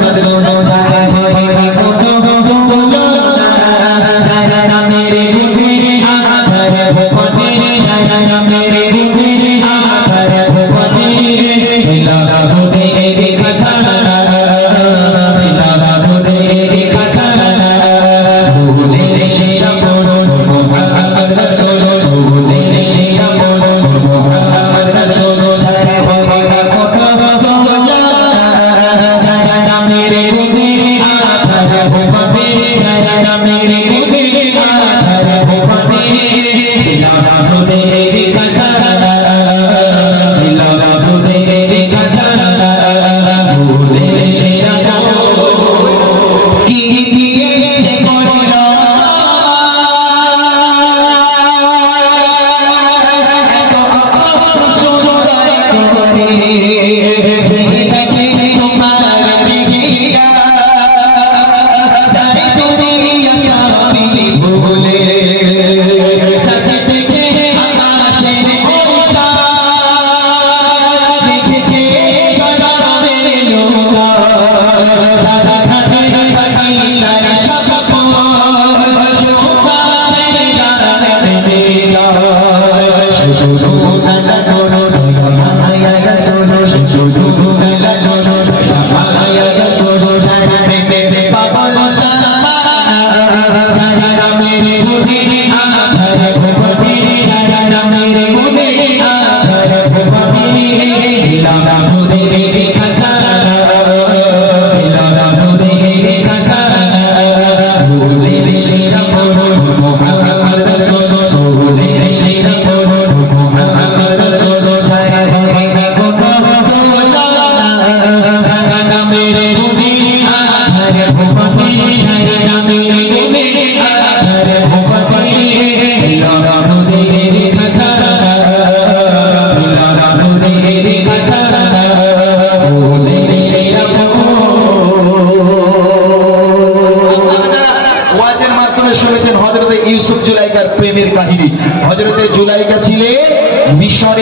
de Amen.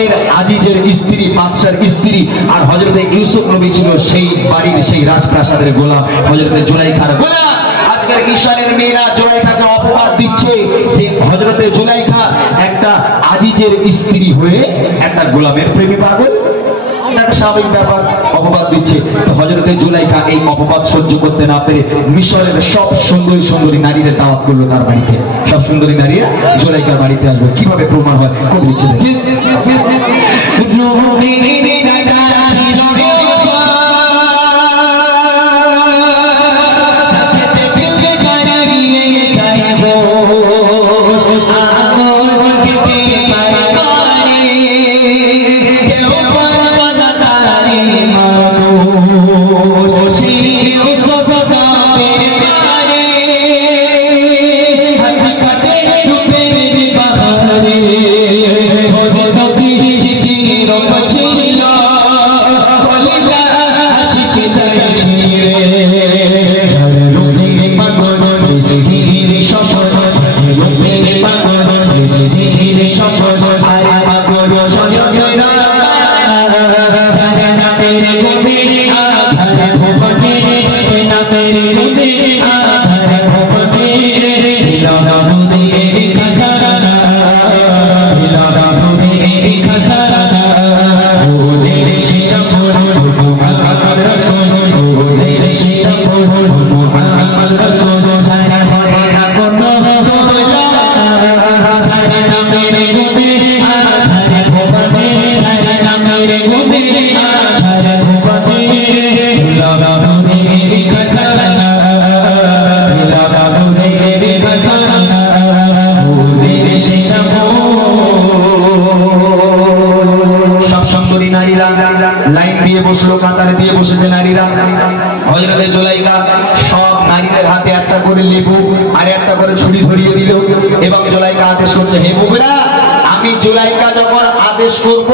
আমির আজিজের স্ত্রী, বাদশার স্ত্রী আর হজরতে ইউসুফ নবী ছিল সেই বাড়ির, সেই রাজপ্রাসাদের গোলাম। হজরতে জুলাইখার গোলা আজকের ঈশ্বরের মেয়েরা জুলাইখাকে অপবাদ দিচ্ছে যে হজরতে জুলাইখা একটা আজিজের স্ত্রী হয়ে একটা গোলামের প্রেমী পাগল। স্বাভাবিক ব্যাপার অপবাদ দিচ্ছে হজরতে জুলাইখা এই অপবাদ সহ্য করতে না পেরে মিশরের সব সুন্দরী সুন্দরী নারীদের দাওয়াত করল তার বাড়িতে সব সুন্দরী নারীরা জুলাইখার বাড়িতে আসবে কীভাবে প্রমাণ হয় কবি ইচ্ছে একটা করে ছুরি ধরিয়ে দিল এবং জোলাইকা আদেশ করছে হে বুবরা আমি জোলাইকা যখন আদেশ করব,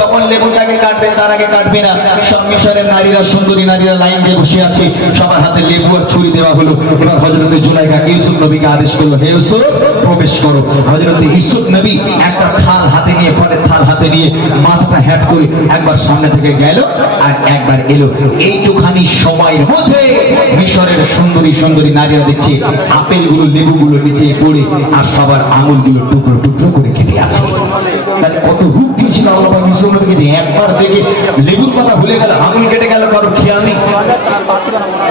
তখন লেবুটাকে কাটবে, তার আগে কাটবে না। সব মিশরের নারীরা, সুন্দরী নারীরা লাইন দিয়ে বসে আছে। সবার হাতে লেবু আর ছুরি দেওয়া হলো। এবার হজরতে জোলাইকা ইউসুফ নবীকে আদেশ করল, হে ইউসুফ, প্রবেশ করো। হজরতে ইউসুফ নবী একটা খাল নিয়ে থাল হাতে নিয়ে মাথাটা হ্যাট করে একবার সামনে থেকে গেল আর একবার এলো। এইটুখানি সময়ের মধ্যে মিশরের সুন্দরী সুন্দরী নারীরা দেখছে, আপেলগুলো, লেবুগুলো নিচে পড়ে আর সবার আঙুলগুলো টুকরো টুকরো করে কেটে আছে। কত দিয়েছিল আল্লাহ একবার দেখে লেবুর কথা ভুলে গেল, আঙুল কেটে গেল, কারও খেয়াল নেই।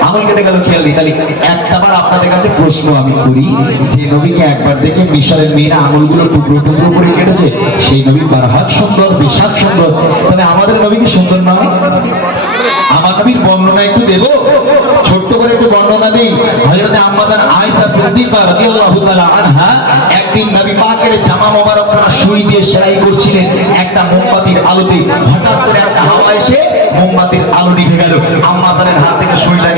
আঙুল কেটে গেল, খেয়াল নেই। তাহলে একটাবার আপনাদের কাছে প্রশ্ন আমি করি, যে নবীকে একবার দেখে মিশরের মেয়েরা আঙুলগুলো টুকরো টুকরো করে কেটেছে, সেই নবী বারহাত সুন্দর বিশাখ সুন্দর। তাহলে আমাদের নবীকে সুন্দর নয় আমার নবীর বর্ণনা একটু দেবো? ছোট্ট করে একটু বর্ণনা দিই। আম্মাদান আম্মাজানের হাত থেকে সুইটা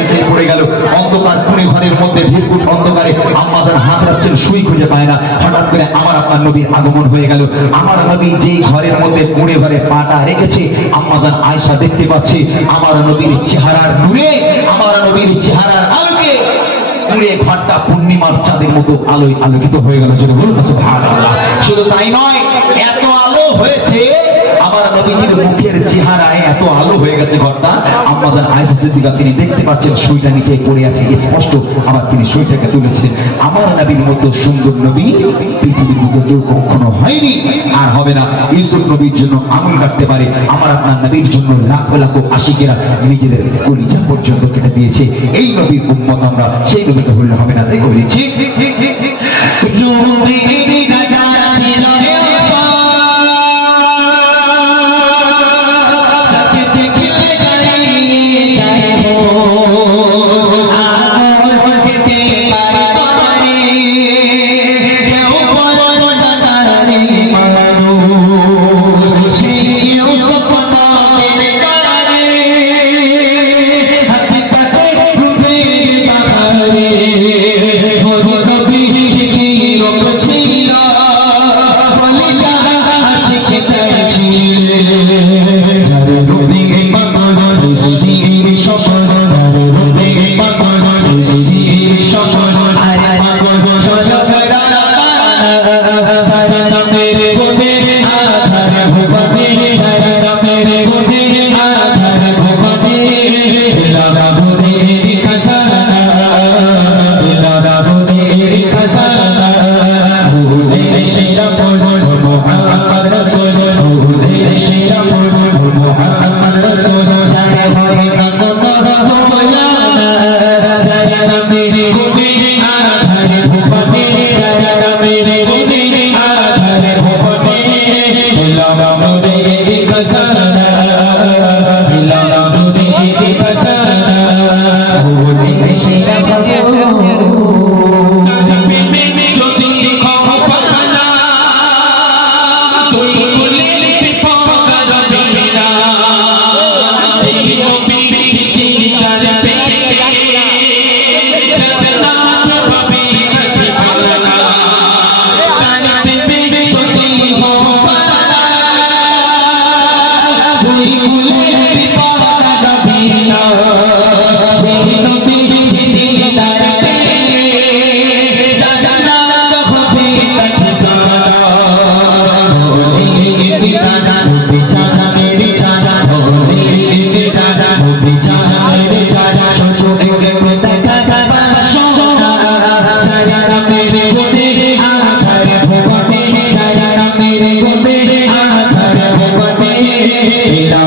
খুঁজে পায় না। হঠাৎ করে আমার আপনার নবীর আগমন হয়ে গেল। আমার নবী যেই ঘরের মধ্যে কুড়ে ঘরে পাটা রেখেছে, আম্মাজান আয়েশা দেখতে পাচ্ছে, আমার নবীর চেহারার নূরে, আমার নবীর চেহারার আলোকে পুড়ে ঘরটা পূর্ণিমার চাঁদের মতো আলোয় আলোকিত হয়ে গেল যেন বলুন শুধু তাই নয়, এত আলো হয়েছে আমার নবীজির মুখের চেহারায়। আলো হয়ে গেছে ঘরটা। আমাদের আয়েশা সিদ্দিকা তিনি দেখতে পাচ্ছেন, সুইটা নিচে পড়ে আছে স্পষ্ট। আবার তিনি সুইটাকে তুলেছেন। আমার নবীর মতো সুন্দর নবী পৃথিবীর মতো কেউ কখনো হয়নি। আর হবে না, ইউসুফ নবীর জন্য আঙুল কাটতে পারে। আমার আপনার নবীর জন্য লাখ লাখ আশিকেরা নিজেদের কলিজা পর্যন্ত কেটে দিয়েছে। এই নবীর উম্মত আমরা, সেই নবীকে হলে হবে না। তাই বলেছি এলা